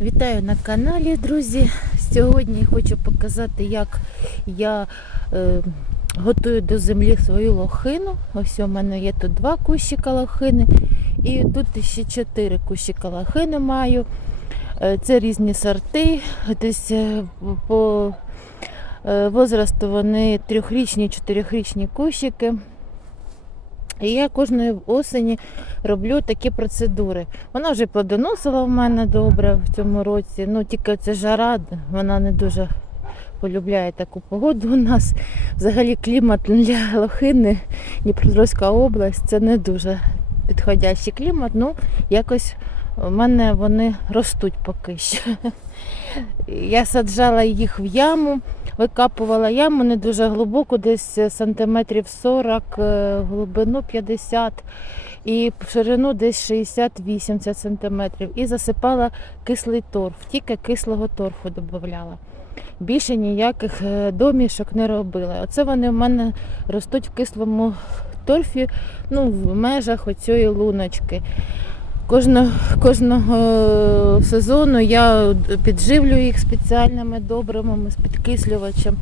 Вітаю на каналі, друзі. Сьогодні хочу показати, як я е, готую до землі свою лохину. Ось у мене є тут два кущика лохини, і тут ще чотири кущика лохини маю. Е, це різні сорти. Десь е, по е, возрасту вони трьохрічні, чотирьохрічні кущики. І я кожної осені роблю такі процедури. Вона вже плодоносила в мене добре в цьому році. Ну тільки це жара, вона не дуже полюбляє таку погоду у нас. Взагалі клімат для лохини, Дніпропетровська область, це не дуже підходящий клімат. Ну, якось у мене вони ростуть поки що. Я саджала їх в яму, викапувала яму не дуже глибоко, десь сантиметрів 40, е, глибину 50 і в ширину десь 60-80 сантиметрів. І засипала кислий торф, тільки кислого торфу додавала. Більше ніяких е, домішок не робила. Оце вони в мене ростуть в кислому торфі, ну, в межах оцієї луночки. Кожного, кожного е, сезону я підживлюю їх спеціальними добривами з підкислювачем,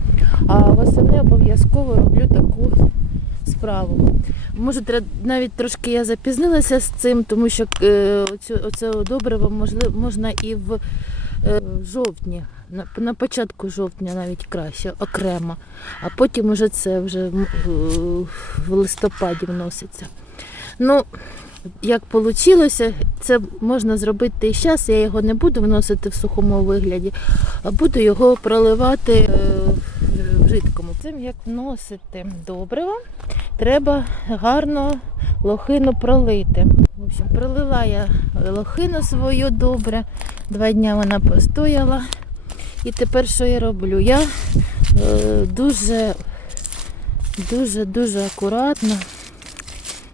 а восени обов'язково роблю таку справу. Може, навіть трошки я запізнилася з цим, тому що е, оце добриво можна і в е, жовтні, на, початку жовтня навіть краще, окремо, а потім уже це вже в листопаді вноситься. Ну, як вийшло, це можна зробити і зараз. Я його не буду вносити в сухому вигляді, а буду його проливати е, в жидкому. Цим як вносити добриво, треба гарно лохину пролити. В общем, пролила я лохину свою добре. Два дні вона постояла. І тепер що я роблю? Я е, дуже, дуже, дуже акуратно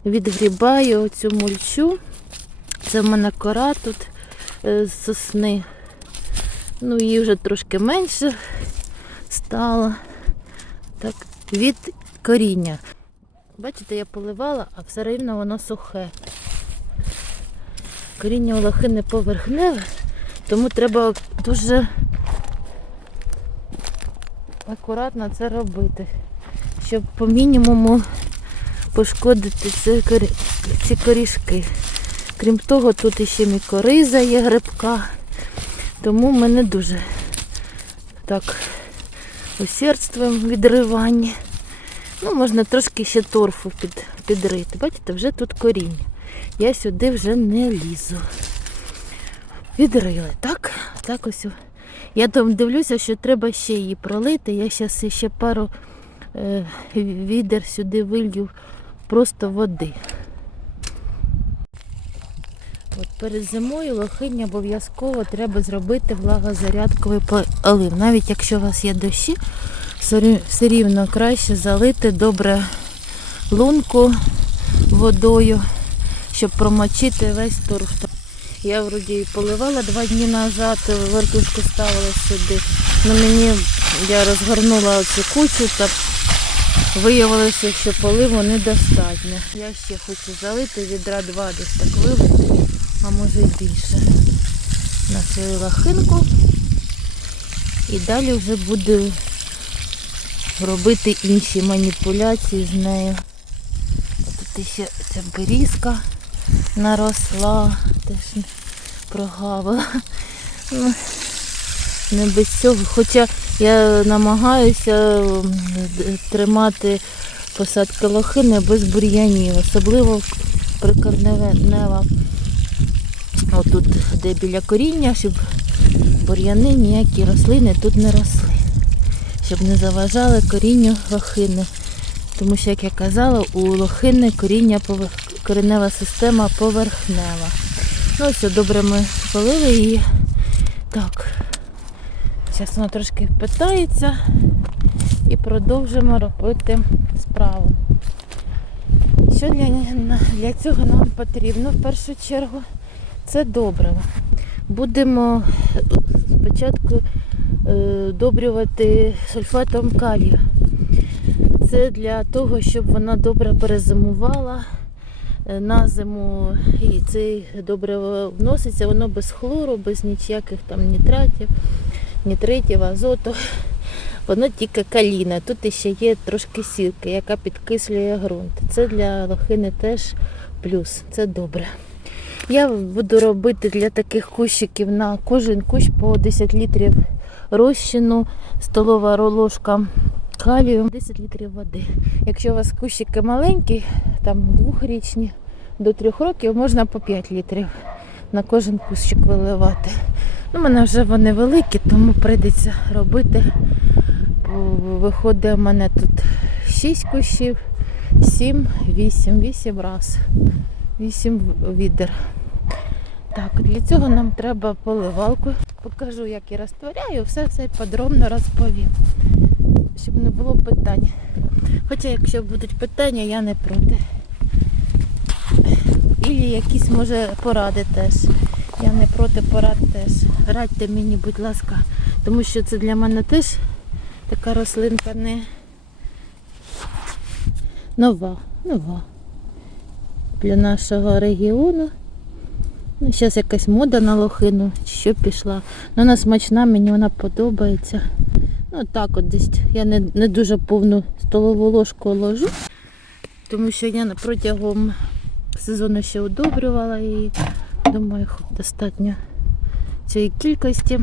відгрібаю цю мульчу. Це в мене кора тут е, з сосни. Ну, її вже трошки менше стало. Так, від коріння. Бачите, я поливала, а все рівно воно сухе. Коріння у лохини поверхневе, тому треба дуже акуратно це робити, щоб по мінімуму пошкодити ці, корі- ці корішки. Крім того, тут іще мікориза є грибка, тому ми не дуже так усердствуємо відривання. Ну, можна трошки ще торфу під, підрити. Бачите, вже тут коріння. Я сюди вже не лізу. Відрили, так? Так ось. Я там дивлюся, що треба ще її пролити. Я зараз ще пару е, відер сюди вилью просто води. От перед зимою лохині обов'язково треба зробити влагозарядковий полив. Навіть якщо у вас є дощі, все рівно краще залити добре лунку водою, щоб промочити весь торф. Я вроді поливала два дні назад, вертушку ставила сюди. Ну мені я розгорнула оцю кучу та Виявилося, що поливу недостатньо. Я ще хочу залити відра два десь так вилити, а може й більше. На свою лахинку. І далі вже буду робити інші маніпуляції з нею. Тут ще ця берізка наросла, теж прогавила. Ну, не без цього. Хоча я намагаюся тримати посадки лохини без бур'янів, особливо прикорнева. Отут, де біля коріння, щоб бур'яни ніякі рослини тут не росли. Щоб не заважали корінню лохини. Тому що, як я казала, у лохини коріння коренева система поверхнева. Ну все, добре ми полили її. Так. Зараз воно трошки впитається і продовжимо робити справу. Що для, для цього нам потрібно в першу чергу? Це добриво. Будемо спочатку е, добрювати сульфатом калію. Це для того, щоб вона добре перезимувала, е, на зиму і це добре вноситься, воно без хлору, без ніяких там нітратів, нітритів, азоту. Воно тільки каліна. Тут ще є трошки сірки, яка підкислює ґрунт. Це для лохини теж плюс, це добре. Я буду робити для таких кущиків на кожен кущ по 10 літрів розчину, столова ложка калію, 10 літрів води. Якщо у вас кущики маленькі, там двохрічні, до трьох років можна по 5 літрів на кожен кущик виливати. Ну, у мене вже вони великі, тому прийдеться робити. Виходить, у мене тут 6 кущів, 7, 8, 8 раз. 8 відер. Так, для цього нам треба поливалку. Покажу, як я розтворяю, все це подробно розповім, щоб не було питань. Хоча, якщо будуть питання, я не проти. І якісь може поради теж. Я не проти порад теж. Радьте мені, будь ласка, тому що це для мене теж така рослинка не нова, нова для нашого регіону. Ну, зараз якась мода на лохину, що пішла. Ну, вона смачна, мені вона подобається. Ну так от десь я не, не дуже повну столову ложку ложу, тому що я протягом сезону ще удобрювала і думаю, достатньо цієї кількості.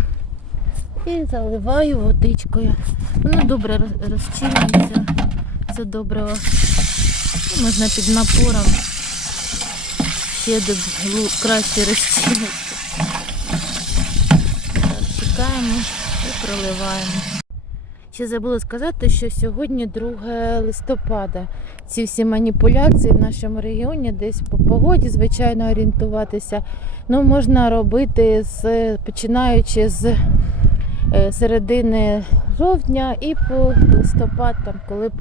І заливаю водичкою. Воно добре роз- розчинюється. Це добре. Ну, Можна під напором ще краще розчиниться. Так, чекаємо і проливаємо. Ще забула сказати, що сьогодні 2 листопада. Ці всі маніпуляції в нашому регіоні десь по погоді, звичайно, орієнтуватися. Ну, можна робити з починаючи з е, середини жовтня і по листопад, там, коли е,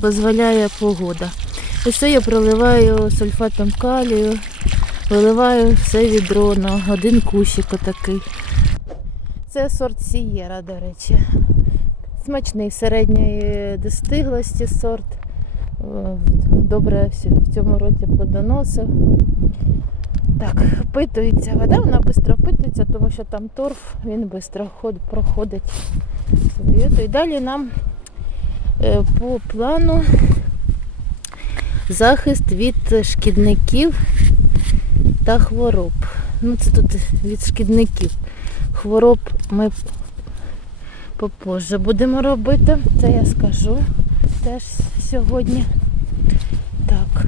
дозволяє погода. І все я проливаю сульфатом калію, виливаю все відро на один кущик отакий. Це сорт Сієра, до речі. Смачний середньої достиглості сорт. Добре в цьому році плодоносив. Так, впитується вода, вона швидко впитується, тому що там торф, він швидко проходить. І далі нам е, по плану захист від шкідників та хвороб. Ну, це тут від шкідників. Хвороб ми попозже будемо робити. Це я скажу теж сьогодні. Так.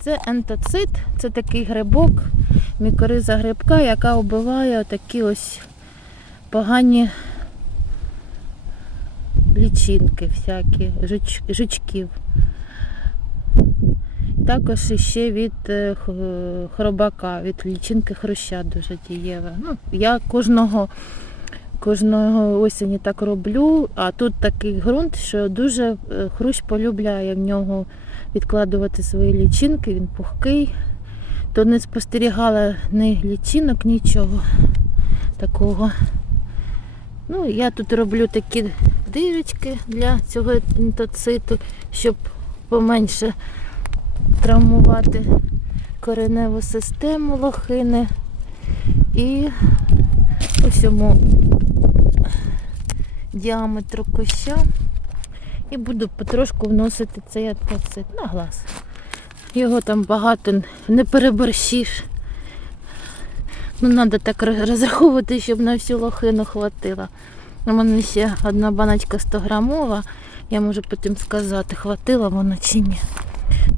Це ентоцит, це такий грибок, мікориза грибка, яка вбиває такі ось погані лічинки всякі, жуч, жучків. Також іще від е, хробака, від лічинки хруща дуже дієва. Ну, я кожного, кожного осені так роблю, а тут такий ґрунт, що дуже е, хрущ полюбляє в нього відкладувати свої лічинки, він пухкий. То не спостерігала ні лічинок, нічого такого. Ну, я тут роблю такі дирочки для цього інтоциту, щоб поменше травмувати кореневу систему лохини. І по всьому діаметру куща. І буду потрошку вносити цей антоцит на глаз. Його там багато не переборщиш. Ну, треба так розраховувати, щоб на всю лохину хватило. У мене ще одна баночка 100 грамова. Я можу потім сказати, хватило воно чи ні.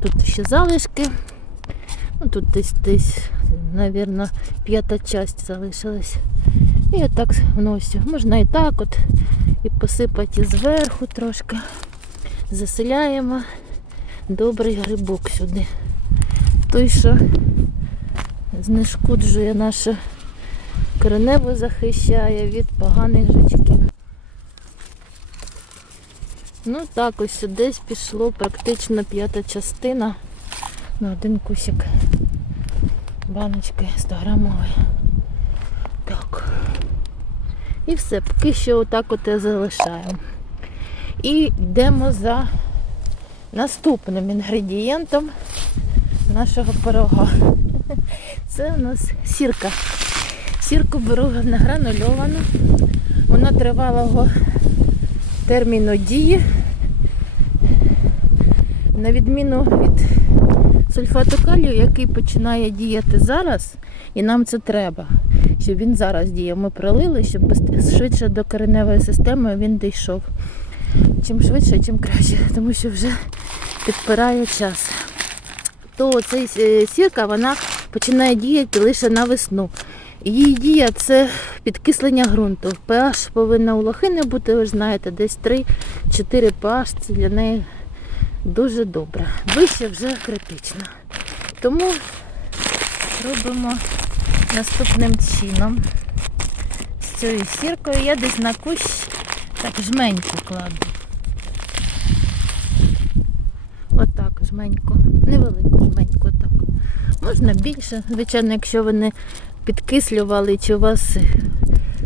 Тут ще залишки. Ну, тут десь десь, мабуть, п'ята часть залишилась. І отак вносю. Можна і так от, і посипати зверху трошки. Заселяємо добрий грибок сюди. Той, що знешкоджує наше коренево захищає від поганих жучків. Ну так, ось десь пішло практично п'ята частина на один кусик баночки 100 грамової. Так. І все, поки що отак от залишаємо. І йдемо за наступним інгредієнтом нашого пирога. Це у нас сірка. Сірку беру на гранульовану. Вона тривалого терміну дії. На відміну від сульфату калію, який починає діяти зараз, і нам це треба, щоб він зараз діяв. Ми пролили, щоб швидше до кореневої системи він дійшов. Чим швидше, тим краще, тому що вже підпирає час. То ця е, сірка вона починає діяти лише на весну. Її дія це підкислення ґрунту. pH повинна у лохини бути, ви знаєте, десь 3-4 pH. Це для неї дуже добре. Вище вже критично. Тому робимо наступним чином. З цією сіркою я десь на кущ так жменьку кладу. Отак, жменьку. Невелику жменьку, отак. Можна більше, звичайно, якщо ви не підкислювали, чи у вас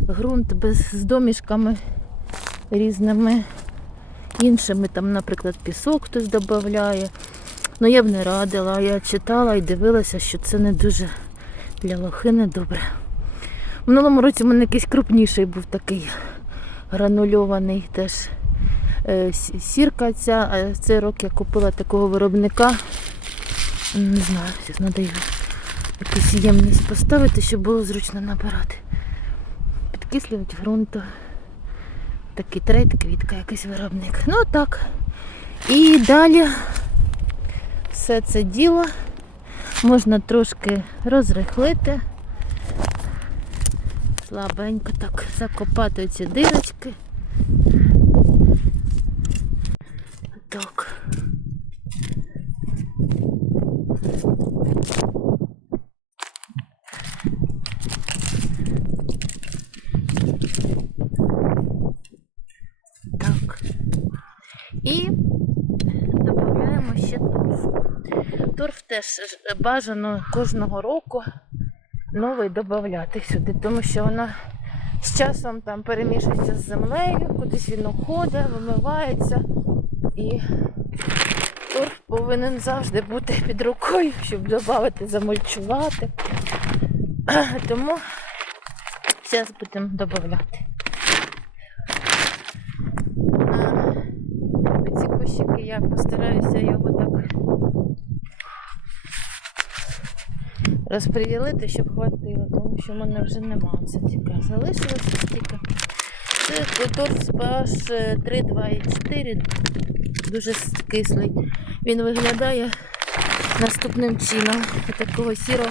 ґрунт без з домішками різними іншими, там, наприклад, пісок хтось додає. Ну я б не радила, я читала і дивилася, що це не дуже для лохини добре. В минулому році в мене якийсь крупніший був такий гранульований теж е, сірка ця. А цей рок я купила такого виробника. Не знаю, зараз його якусь ємність поставити, щоб було зручно набирати. Підкислювати ґрунту. Такий трейд, квітка, якийсь виробник. Ну так. І далі все це діло можна трошки розрихлити. Слабенько так закопати ці дирочки. Так. І додаємо ще торф. Торф теж бажано кожного року новий додати сюди, тому що вона з часом там перемішується з землею, кудись він уходить, вимивається. І торф повинен завжди бути під рукою, щоб додати, замульчувати. Тому зараз будемо додати. Ці кущики я постараюся його розподілити, щоб хватило, тому що в мене вже нема. Це тільки залишилося стільки. Це торт аж 3, 2 і 4. Дуже кислий. Він виглядає наступним чином. Такого сірого,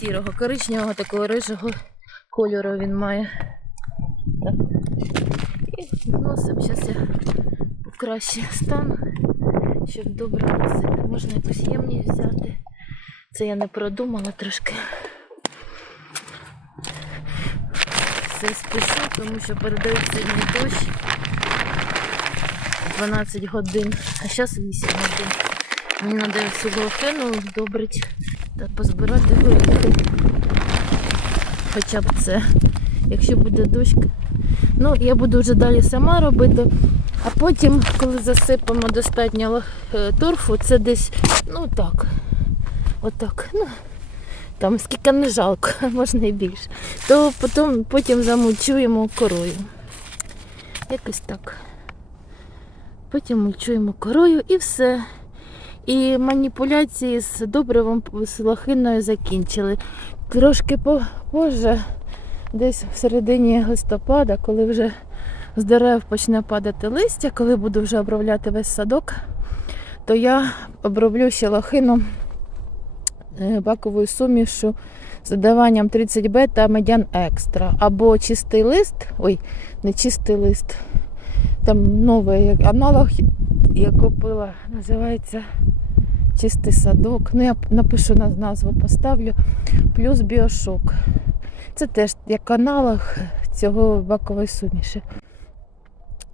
сірого, коричневого, такого рижого кольору він має. Так. І вносимо. Зараз я в кращий стан, щоб добре носити. Можна якусь ємність взяти. Це я не продумала трошки. Все спішу, тому що передають сьогодні дощ. 12 годин, а зараз 8 годин. Мені треба всю лохину вдобрити та позбирати горіхи. Хоча б це. Якщо буде дощ. Ну, я буду вже далі сама робити. А потім, коли засипемо достатньо е, торфу, це десь, ну так, отак. Ну, там скільки не жалко, можна і більше. То потім, потім замульчуємо корою. Якось так. Потім мульчуємо корою і все. І маніпуляції з добривом з лохиною закінчили. Трошки по- позже, десь в середині листопада, коли вже з дерев почне падати листя, коли буду вже обробляти весь садок, то я оброблю ще лохину баковою сумішу з додаванням 30Б та медян екстра. Або чистий лист, ой, не чистий лист, там новий аналог я купила, називається чистий садок. Ну, я напишу назву, поставлю. Плюс біошок. Це теж як аналог цього бакової суміші.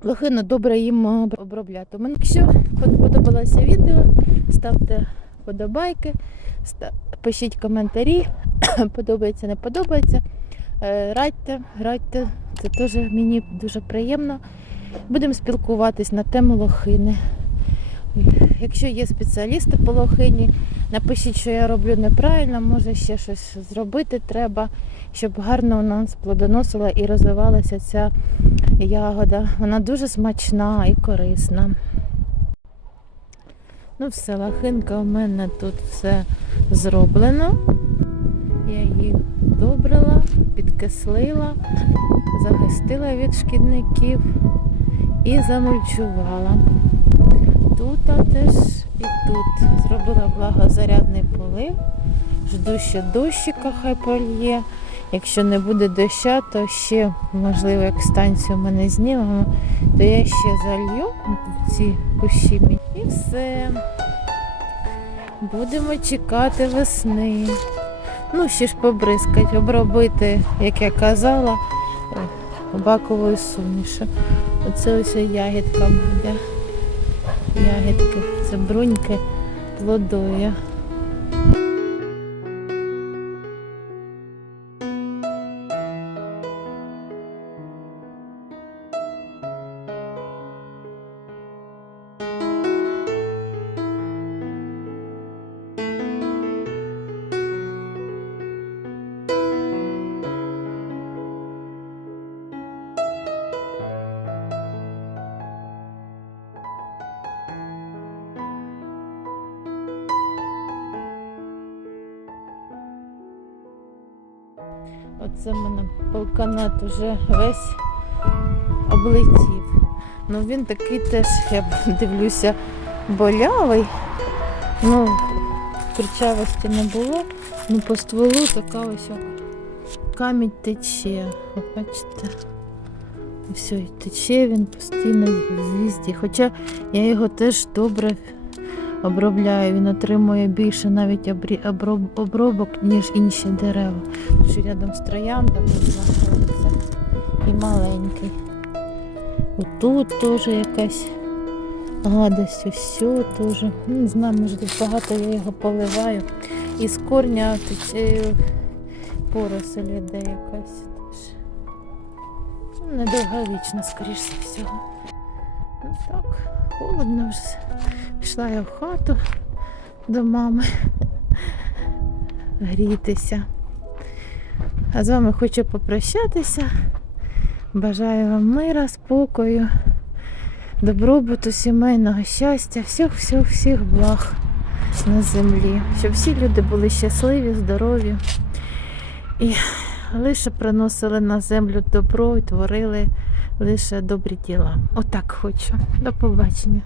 Лохину добре їм обробляти. Якщо подобалося відео, ставте подобайки, ста- пишіть коментарі, подобається, не подобається. Е, Радьте, радьте, це теж мені дуже приємно. Будемо спілкуватись на тему лохини. Якщо є спеціалісти по лохині, напишіть, що я роблю неправильно, може ще щось зробити треба, щоб гарно у нас плодоносила і розвивалася ця ягода. Вона дуже смачна і корисна. Ну, все, лохинка у мене тут все зроблено. Я її добрила, підкислила, захистила від шкідників і замульчувала. Тут а теж і тут зробила благозарядний полив. Жду ще дощика, хай польє. Якщо не буде доща, то ще, можливо, як станцію ми не знімемо, то я ще залью ці кущі. І все. Будемо чекати весни. Ну, ще ж побризкать, обробити, як я казала, баковою сумішу. Оце ось ягідка буде. Ягідки, це бруньки плодові. Оце в мене полканат уже весь облетів. Ну він такий теж, я дивлюся, болявий. Ну, курчавості не було. Ну по стволу така ось камінь тече. Бачите. Все, тече він постійно в звізді. Хоча я його теж добре обробляю. Він отримує більше навіть обробок, ніж інші дерева. Тому що рядом з трояндами знаходиться і маленький. Отут теж якась гадость, все теж. Ну, Не знаю, може тут багато я його поливаю. І з корня тече поросль іде якась теж. Ну, Недовговічна, скоріш за всього. Ну так, холодно вже. Пішла я в хату до мами грітися. А з вами хочу попрощатися. Бажаю вам мира, спокою, добробуту, сімейного щастя, всіх, всіх, всіх благ на землі. Щоб всі люди були щасливі, здорові і лише приносили на землю добро і творили лише добрі діла. Отак хочу. До побачення.